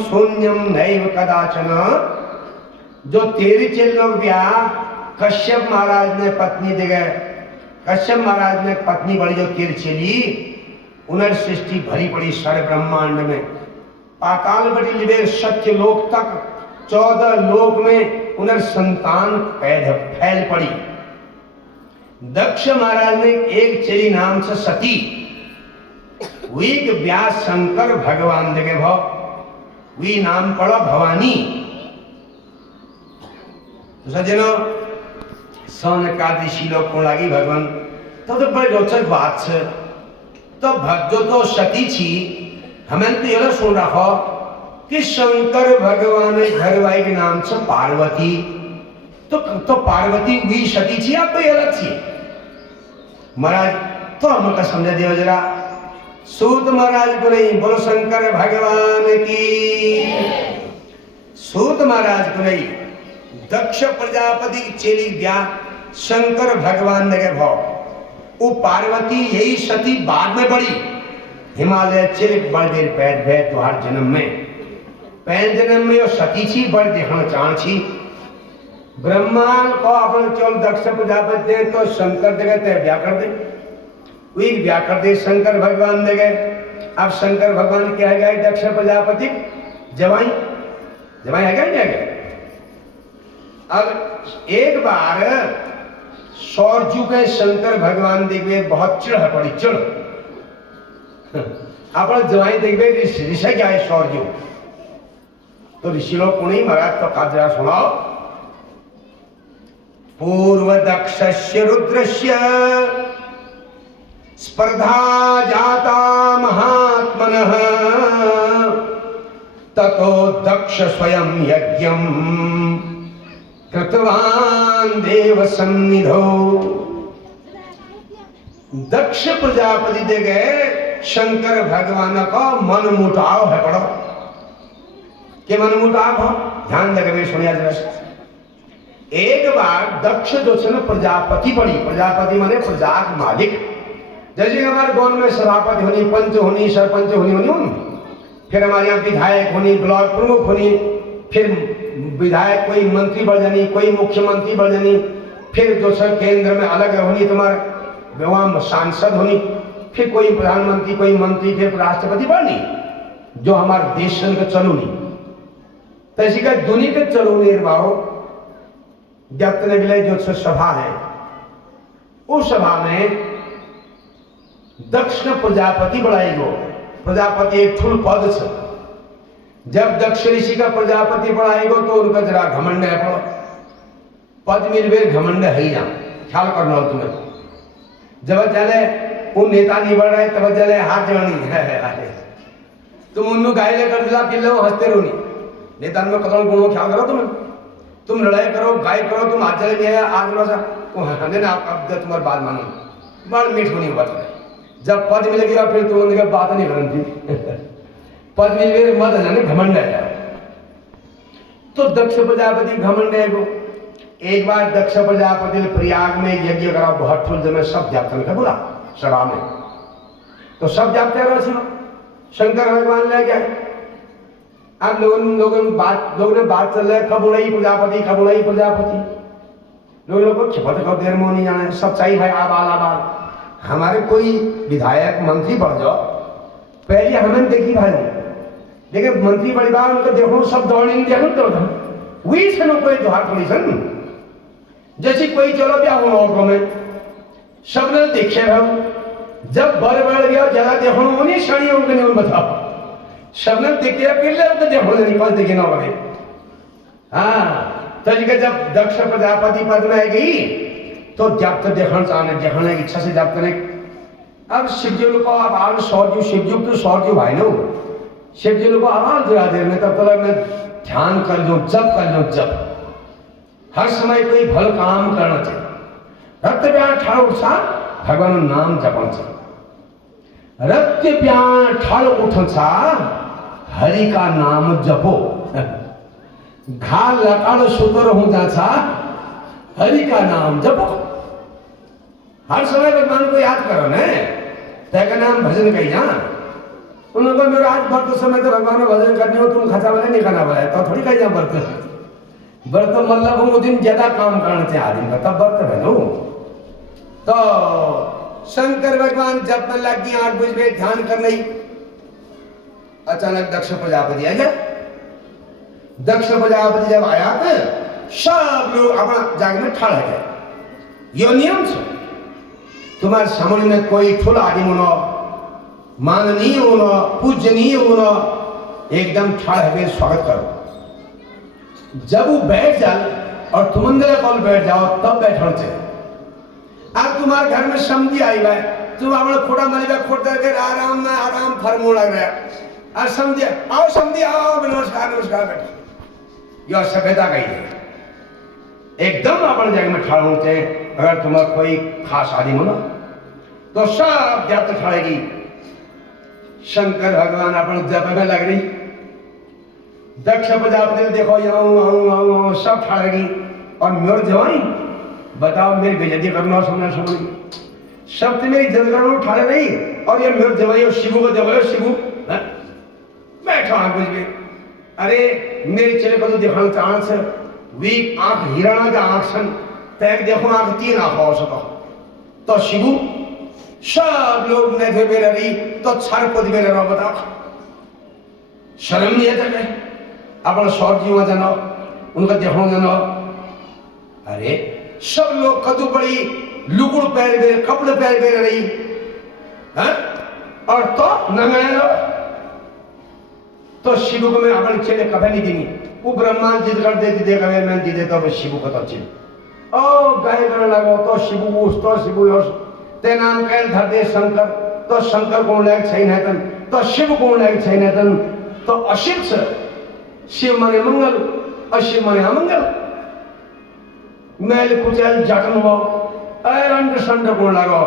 शून्यम नैव कदाचन। जो 13 लोग ब्याह कश्यप महाराज ने पत्नी दे गए, कश्यप महाराज ने पत्नी बड़ी जो 13 चली उन्हें सृष्टि भरी पड़ी सारे ब्रह्मांड में, पाताल बड़ी लिबे सत्य लोक तक 14 लोक में उन्हें संतान फैल पड़ी। दक्ष महाराज ने एक चली नाम से सती वी के ब्याह शंकर भगवान देखे भाव वी नाम पड़ा भवानी। तो सज्जनों सन एकादशी लोग को लगी भगवान तो बड़े रोचक बात है। तो भक्तो तो सती छी हमें तो यह सुन रहा कि शंकर भगवान घरवाई के नाम से पार्वती, तो पार्वती हुई सती छी आप तो अलग छी महाराज। तो हमका समझा दियो जरा सूत महाराज को नहीं, बोलो शंकर भगवान की। सूत महाराज को नहीं, दक्ष प्रजापति की चेली ब्याह शंकर भगवान ने के भाव वो पार्वती यही सती बाद में बड़ी हिमालय चिर बड़ देर पैद भय तुहार जन्म में पैन जन्म में सती छी बड़ देहण चाण छी। ब्रह्मांड को अपन चल दक्ष प्रजापति दे तो शंकर दे गए ब्याह कर दे, वही ब्याह कर दे शंकर भगवान दे गए। अब शंकर भगवान क्या है गए दक्ष प्रजापति जवाई जवाई है क्या। अब एक बार सौरजू के शंकर भगवान देखिए बहुत चिड़ पड़ी चिड़ अपन जवाई देखिए ऋषि क्या है सौरजू। तो ऋषि लोग को नहीं महाराज तो काजरा सुनाओ। पूर्व दक्षस्य रुद्रस्य स्पर्धा जाता महात्मनः ततो दक्ष स्वयं यज्ञम कृतवान देव सन्निधो। दक्ष प्रजापति दे गए शंकर भगवान का मन मुटाव है पड़ो के मन मुटाव हो ध्यान लगे सुनिया जरा। एक बार दक्ष जो प्रजापति बनी, प्रजापति माने प्रजा मालिक, जैसे हमारे गांव में सभापति होनी, पंच होनी, सरपंच होनी, फिर हमारे यहाँ विधायक होनी, ब्लॉक प्रमुख होनी, फिर विधायक कोई मंत्री बढ़ जानी, कोई मुख्यमंत्री बढ़ जानी, फिर जो सर केंद्र में अलग होनी तुम्हारे वहां सांसद होनी, फिर कोई प्रधानमंत्री, कोई मंत्री, फिर राष्ट्रपति बढ़नी, जो हमारे देश का चलूनी तैसी का दुनिया के चलू निर्वाह जतने के लिए जो सभा है उस सभा में दक्ष प्रजापति बढ़ाई गो। प्रजापति एक ठुल पद से जब दक्ष ऋषि का प्रजापति बढ़ाएगो तो उनका जरा घमंड है पड़ो पद मिल बेर घमंड है ही ख्याल करना तुम्हें। जब चले वो नेता नहीं बढ़ रहे तब चले हाथ जवानी है तुम उन्नू गाय लेकर दिला फिर लो हंसते रोनी नेता में कदम गुणों ख्याल करो तुम लड़ाई करो गाय करो तुम आज चले गया आज लो सा हंसने ना अब तुम्हारी बात मानो बड़ मीठ होनी बात है। जब पद मिल गया फिर तुम उनके बात नहीं करती पद मिल गए मत जाने घमंड है। तो दक्ष प्रजापति घमंड है को एक बार दक्ष प्रजापति प्रयाग में यज्ञ करा बहुत ठुल जमे सब जातन का बोला सभा में। तो सब जाते रहो सुनो शंकर भगवान ले गए। अब लोगों ने बात चल रहा है खबुड़ई प्रजापति लोगों को खपत को देर में नहीं जाना है सब चाहिए भाई आबाल हमारे कोई विधायक मंत्री बढ़ जाओ पहले हमें देखी भाई लेकिन मंत्री बड़ी बार उनको देखो सब दौड़ेंगे देखो तो वही से कोई द्वार थोड़ी सन जैसे कोई चलो क्या हो लोगों में सबने देखे भाई जब बढ़ गया ज्यादा देखो नहीं शनियों के नहीं बताओ सबने देखे फिर ले देखो नहीं पास देखे ना बने। हाँ तो जब दक्ष प्रजापति पद में गई तो जब तक देखने की इच्छा से जब तक अब शिवजी को अब आल सौरजू शिवजी तो सौरजू भाई नो शिवजी को आवाज दिला दे मैं तब तक मैं ध्यान कर लो जब हर समय कोई भल काम करना चाहिए रक्त प्यार ठाड़ उठा भगवान नाम जपन चाहिए रक्त प्यार ठाड़ उठा हरि का नाम जपो घा लकाड़ सुतर हो जा हरि का नाम जपो हर समय भगवान को याद करो न तेरा नाम भजन कही जा उन्होंने कहा मेरा आज व्रत समय तो भगवान भजन करने हो तुम खचा वाले नहीं करना पड़ा तो थोड़ी कहीं व्रत व्रत मतलब वो दिन ज्यादा काम करना चाहिए आदमी का तब व्रत है नो। तो शंकर भगवान जब में लग गई 8 बजे ध्यान कर रही, अचानक दक्ष प्रजापति आ गया। दक्ष प्रजापति जब आया तो सब लोग अपना जाग में ठाड़ गए। यो नियम से तुम्हारे सामने में कोई ठुल आदमी होना, माननीय होना, पूजनीय होना, एकदम ठाड़ है स्वागत करो। जब वो बैठ जाए और तुम अंदर कॉल बैठ जाओ तब बैठना चाहिए। अब तुम्हारे घर में समझी आई भाई तुम अपना खोटा मलिका खोट करके आराम में आराम फरमो लग रहा है और समझे आओ समझी आओ नमस्कार नमस्कार बैठो। यह सभ्यता कही है एकदम अपन जगह में ठाड़ होते हैं। अगर तुम्हारा कोई खास आदमी हो ना तो सब जब ठाड़ेगी। शंकर भगवान अपन जप में लग रही। दक्ष प्रजापति देखो यहाँ सब ठाड़ेगी और मेरे जवानी बताओ मेरी बेइज्जती करना सुनना सुनी शब्द मेरी इज्जत करना ठाड़े नहीं और ये मेरे जवाई शिवू को जवाई शिवू बैठो आंख बुझ गए। अरे मेरे चले को तो दिखाना चांस है वीक आंख हिरणा का आंख सन तैक देखो आंख 3 आंख हो सको तो शिवू सब लोग ने थे बेर रही तो छर पद बेर रहो बताओ शर्म नहीं है तक अपना सौर जीवा जानो उनका देखो जानो। अरे सब लोग कदू पड़ी लुकुड़ पैर बेर कपड़े पैर बेर रही है और तो नंगा तो शिव को मैं अपने चले कभी नहीं देनी वो ब्रह्मा जिद कर देती देखा मैं जीते तो शिव को तो चिल ओ गाय करने लगो तो शिव उस तो शिव ते नाम कैल धर दे शंकर तो शंकर कौन लायक सही नहीं तन तो शिव कौन लायक सही नहीं तन तो अशिव से शिव माने मंगल अशिव माने अमंगल मैल कुचल जटन हो अंड संड कौन लगो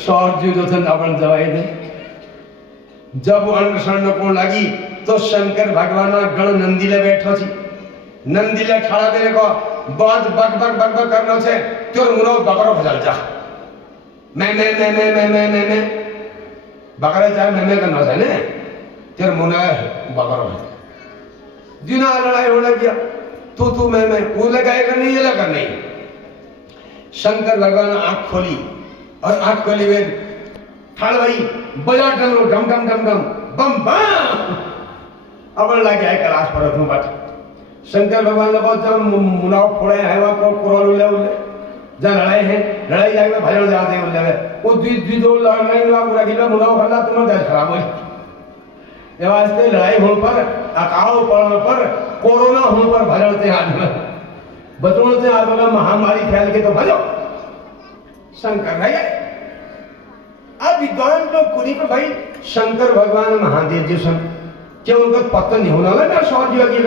सौर जी जो थे अपन दवाई दे। जब अंड संड कौन लगी तो शंकर भगवान गण नंदीले बैठो छी नंदीले खड़ा देने को बाद बक बक बक बक करना छे तोर मुनो बकरो भजल जा मैं बकरा चाहे मैं करना है ने तेरे मुना बकरो है दिना लड़ाई होने गया तू मैं वो लगाएगा नहीं ये लगा नहीं। शंकर भगवान आंख खोली और आंख खोली वे ठाड़ भाई बजा डम डम डम डम डम बम बम अब लग गया कैलाश पर्वत में बैठ। शंकर भगवान ने बहुत जब मुनाव फोड़े हैं वहाँ को कुरोल उल्ले उल्ले जहाँ लड़ाई है लड़ाई जाके भजन जाते हैं उल्ले वो द्वि दो लड़ाई में पूरा किला मुनाव करना तुम्हारा दिल खराब हो ये वास्ते लड़ाई होने पर अकाल पड़ने पर कोरोना होने पर भजनते आदमी बतौते आदमी महामारी फैल के तो भजो शंकर भाई। अब विद्वान लोग कुरी पर भाई शंकर भगवान महादेव जी सन क्या उनका पता नहीं होना लगा सौ जीवा की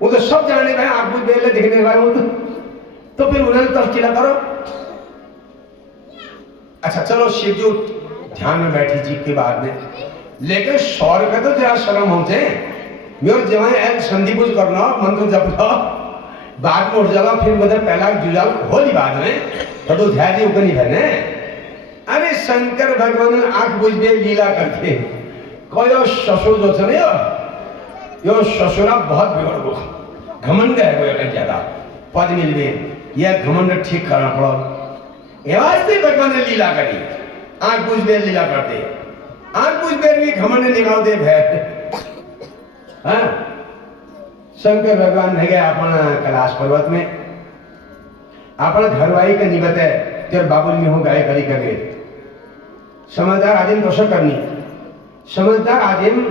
वो तो सब जाने भाई आप कुछ बेले दिखने वाले तो फिर उन्होंने तस्कीला करो। अच्छा चलो शिव जी ध्यान में बैठी जी के बाद में लेकिन सौर का तो जरा शर्म होते मेरे जवान ऐल संधि कुछ करना मंत्र जप लो बाद में उठ जाना फिर मतलब पहला जुजाल होली बाद में तो ध्यान जी उगनी बहने। अरे शंकर भगवान आंख बुझ बे लीला करके कोई ससुर जो थे यो ससुरा बहुत बिगड़ गो घमंड है कोई ज्यादा पद मिल गए यह घमंड ठीक करना पड़ो ये वास्ते भगवान ने लीला करी आंख बुझ बे लीला करते आंख बुझ बे भी घमंड निकाल दे भैर। हाँ शंकर भगवान ने गया अपना कैलाश पर्वत में अपना घरवाई का निबत है तेरे बाबुल में हो गाय करी करके समझदार आदमी दोषा करनी समझदार आदमी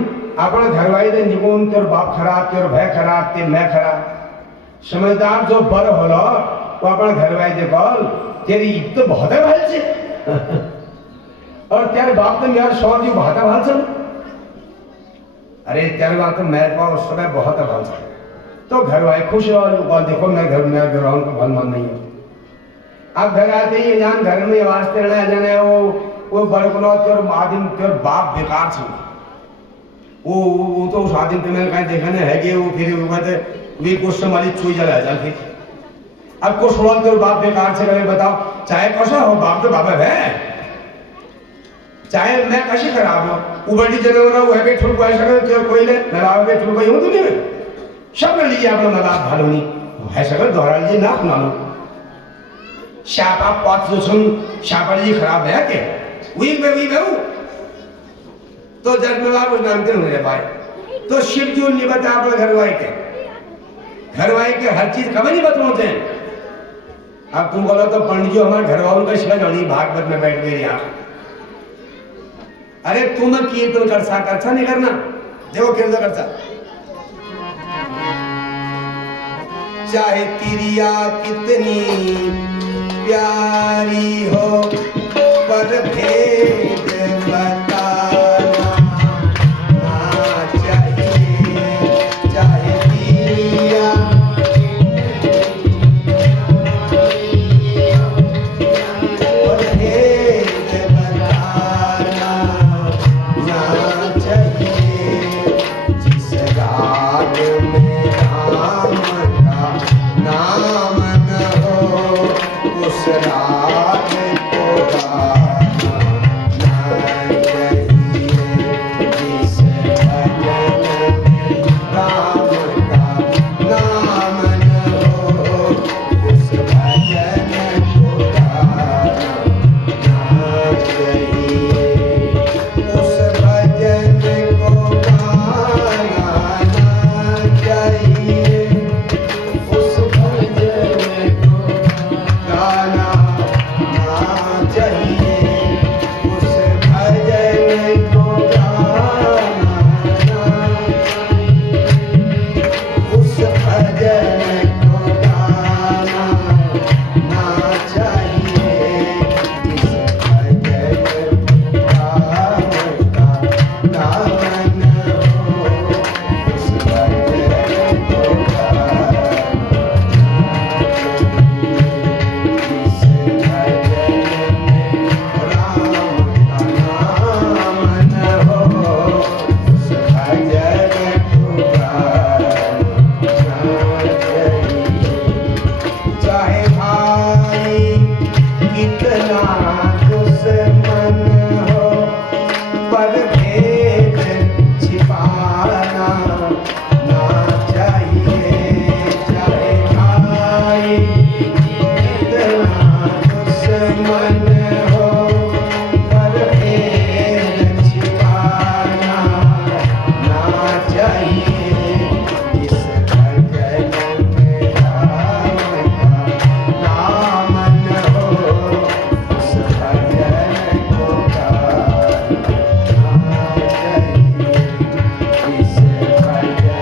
अपना घरवाई दे निगुन तेरे बाप खराब तेरे भाई खराब ते मैं खराब समझदार जो बर होलो तो अपना घरवाई दे बोल तेरी ईद तो बहुत है भाई से और तेरे बाप तो यार सौर जी बहुत है भाई से अरे तेरे बाप तो मैं को उस समय बहुत है भाई से तो घरवाई खुश हो और देखो मैं घर में ग्राउंड का भल मन नहीं है। अब घर आते ही जान घर में वास्ते रहना जाने वो बड़कुलो तेरे आदमी तेरे बाप बेकार से वो तो उस आदमी पे मैंने कहीं देखा नहीं है कि वो फिर वो कहते वे कुछ समाली चुई जला चल फिर अब कुछ बोल तेरे बाप बेकार से करे बताओ चाहे कैसा हो बाप तो बाप है चाहे मैं कैसे खराब हो उबड़ी जनवर वो है बेठुल को ऐसा कर कोई ले नराव बेठुल को यूं तो नहीं सब लिए अपना नराव भालोनी ऐसा कर दोहरा लीजिए ना अपना लो शापा पात जो सुन शापा जी खराब है के वी बहु तो जग में बाप नाम के हुए भाई तो शिव जी नहीं बता आप घरवाई के हर चीज कभी नहीं बताते हैं। अब तुम बोलो तो पंडित जी हमारे घर वालों का शिवा जानी भागवत में बैठ गए यहाँ। अरे तुम कीर्तन करसा नहीं करना देखो कीर्तन करसा चाहे तिरिया कितनी प्यारी हो पर भेद बताना ना चाहिए चाहे तिरिया पर भेद बताना ना चाहिए जिस राग में राम का नाम न हो उस राग को गाना ना चाहिए जिस भजन में राम का नाम न हो उस भजन को गाना ना चाहिए उस भजन को गाना ना चाहिए उस भजन को गाना ना चाहिए उस भजन को गाना उस भजन को गाना ना चाहिए जिस भजन राम का नाम न हो उस भजन को चाहे भाई कितना दुश्मन हो पर भेद छिपाना ना चाहिए चाहे भाई कितना दुश्मन हो पर भेद छिपाना ना चाहिए इस भजन में राम का नाम न हो उस भजन को गाना ना चाहिए इस भजन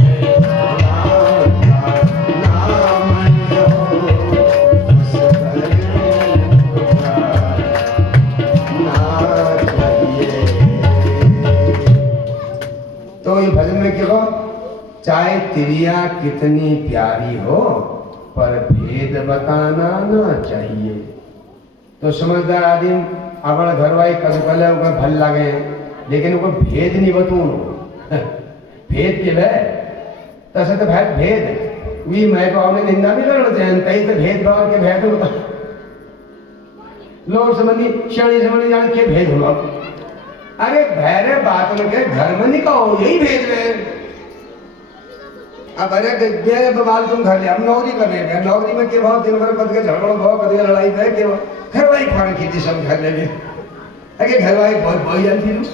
में राम का नाम न हो उस भजन को गाना चाहिए। तो ये भजन में क्या चाहे तिरिया कितनी प्यारी हो पर भेद बताना ना चाहिए। तो समझदार आदमी अपना घरवाई कल उनका भल लागे लेकिन उनको भेद नहीं बतून भेद के वह तसे तो भाई भेद वी मैं को हमने निंदा भी करना चाहिए कई तो भेद भाव के भेद होता लोग समझनी शनि समझनी जान के भेद हुआ अरे भैरे बात में के घर में नहीं कहो यही भेद है। अब अरे ये बवाल तुम घर ले हम नौकरी कर रहे हैं नौकरी में के भाव दिन भर पद के झगड़ों भाव पद के लड़ाई है के घरवाई खाने की दिशा घर ले अरे घरवाई बहुत भाई जानती हूँ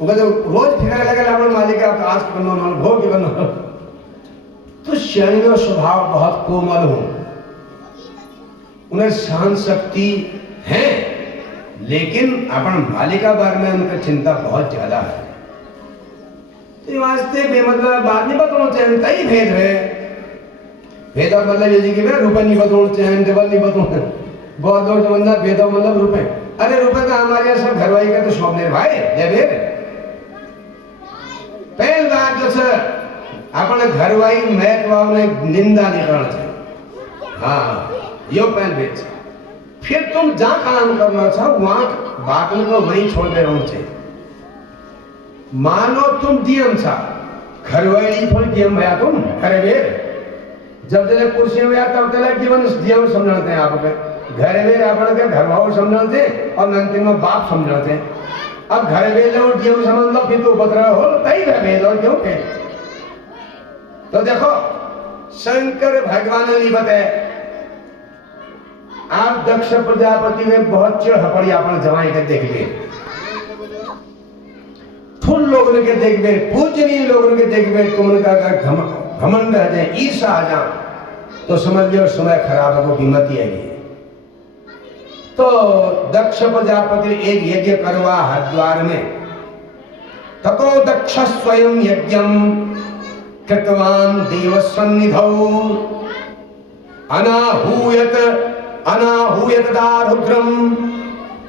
वो तो रोज फिर लगे अपने मालिक आप आज करना ना भोग के करना तो शनि का स्वभाव बहुत कोमल हो उन्हें सहन शक्ति है लेकिन अपन मालिका बारे में उनका चिंता बहुत ज्यादा है। तो वास्ते बेमतलब बात नहीं बताना चाहिए तई भेद है भेद और मतलब ये कि रुपए नहीं बताना चाहिए डबल नहीं बताना बहुत लोग समझना भेद और मतलब रुपए अरे रुपए का हमारे यहाँ सब घरवाई का तो शौक नहीं भाई ले भेद पहली बात जो सर अपने घरवाई महत्व ने निंदा नहीं करना चाहिए। हाँ यो पहल भेद फिर तुम जहां काम करना चाहो वहां बात को वहीं छोड़ दे रहो चाहिए। मानो तुम डीएम था घरवाली थोड़ी डीएम भया तुम घरे बेर जब जले कुर्सी में आता तब तले जीवन डीएम समझते हैं आप पे घरे बेर अपन के घरवाओ समझते और अंतिम में बाप समझते अब घर भेजो जीव समझ लो फिर तो उपद्रव हो तई भेजो क्यों के। तो देखो शंकर भगवान ने बताया आप दक्ष प्रजापति में बहुत चिड़ पड़ी अपन जवाई के देख ले फुल लोगों के देख बे पूजनीय लोगों के देख बे तुम उनका अगर घमंड आ जाए ईर्षा आ जाए तो समझ लो समय खराब है वो कीमती है। तो दक्ष प्रजापति एक यज्ञ करवा हरिद्वार में ततो दक्ष स्वयं यज्ञम कृतवान देव सन्निधौ अनाहूयत अनाहूयत दारुद्रम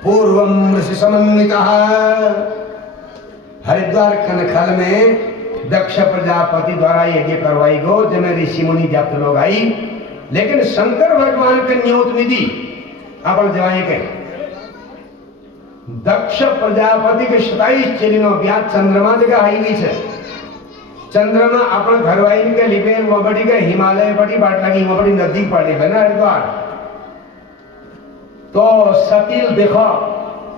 पूर्वम ऋषि समन्वितः। हरिद्वार कनखल में दक्ष प्रजापति द्वारा यज्ञ करवाई गो जिसमें ऋषि मुनि जप्त लोग आई लेकिन शंकर भगवान के न्योत निधि अपन जवाई के दक्ष प्रजापति के 27 चेलिनो ब्याज चंद्रमा जगह आई हुई है। चंद्रमा अपन घरवाई के लिबे वो बड़ी के हिमालय बड़ी बाट लगी वो बड़ी नजदीक पड़े है ना हरिद्वार। तो सतील देखो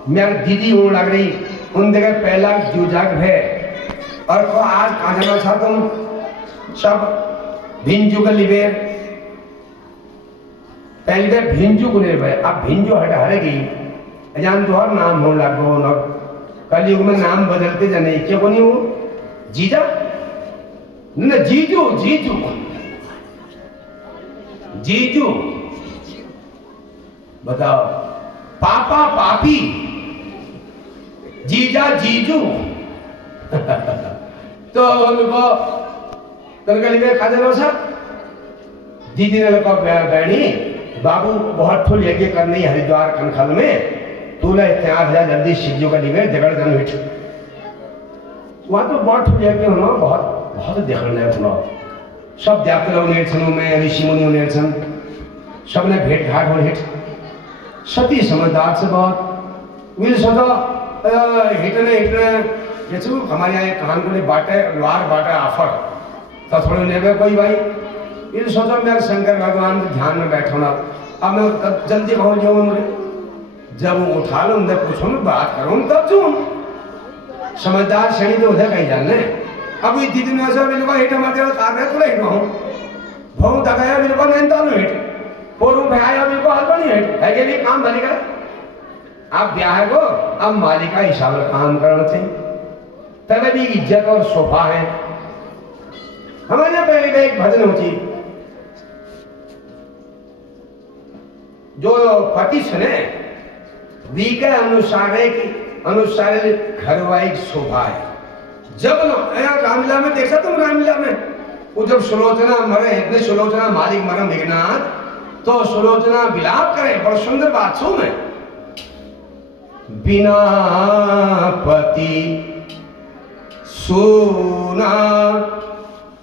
मेरी दीदी वो लग रही उन जगह पहला जूझक है और को आज कहाँ जाना था तुम सब भिंजू का लिबेर पहले तो भिंजू को ले अब भिंजू हट हरेगी जान तो और नाम हो लगो न कलयुग में नाम बदलते जाने क्यों को नहीं हो जीजा न जीजू जीजू जीजू बताओ पापा पापी जीजा जीजू तो उनको तनकली खा देना सा दीदी ने लगा बहनी बाबू बहुत फुल यज्ञ करनी हरिद्वार कनखल में तू ले तैयार हो जा जल्दी शिवजू का लिवे जगड़ जन हिट वहां तो बहुत फुल यज्ञ होना बहुत बहुत देखने होना सब देवता लोग नेर्छनों में ऋषि मुनि नेर्छन सबने भेंट घाट हो हिट सती समझदार से बहुत विल सदा हिटने ये सब हमारे यहाँ कान को बाटे लोहार बाटे ऑफर तो थोड़े लेवे कोई भाई इन सोचो मेरे शंकर भगवान के ध्यान में बैठो ना अब मैं जल्दी कहूँ जो जब वो उठा लो उनसे पूछो ना बात करो तब जो समझदार श्रेणी तो उधर कहीं जानने अब ये दीदी ने ऐसा बिल्कुल हिट हमारे कार रहे तो हिट कहूँ भाव दगाया बिल्कुल नहीं तो हिट पोरू भैया बिल्कुल हल्का नहीं हिट है कि भी काम भली कर आप ब्याह को अब मालिका हिसाब से काम करना चाहिए तब भी इज्जत और सोफा है। हमारे पहले का एक भजन होती जो पति सुने वी के अनुसार घरवाई शोभा है। जब रामलीला में देखा तुम रामलीला में वो जब सुलोचना मरे इतने सुलोचना मालिक मरे मेघनाथ तो सुलोचना विलाप करे बड़ा सुंदर बात सो में बिना पति सोना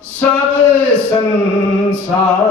सब संसार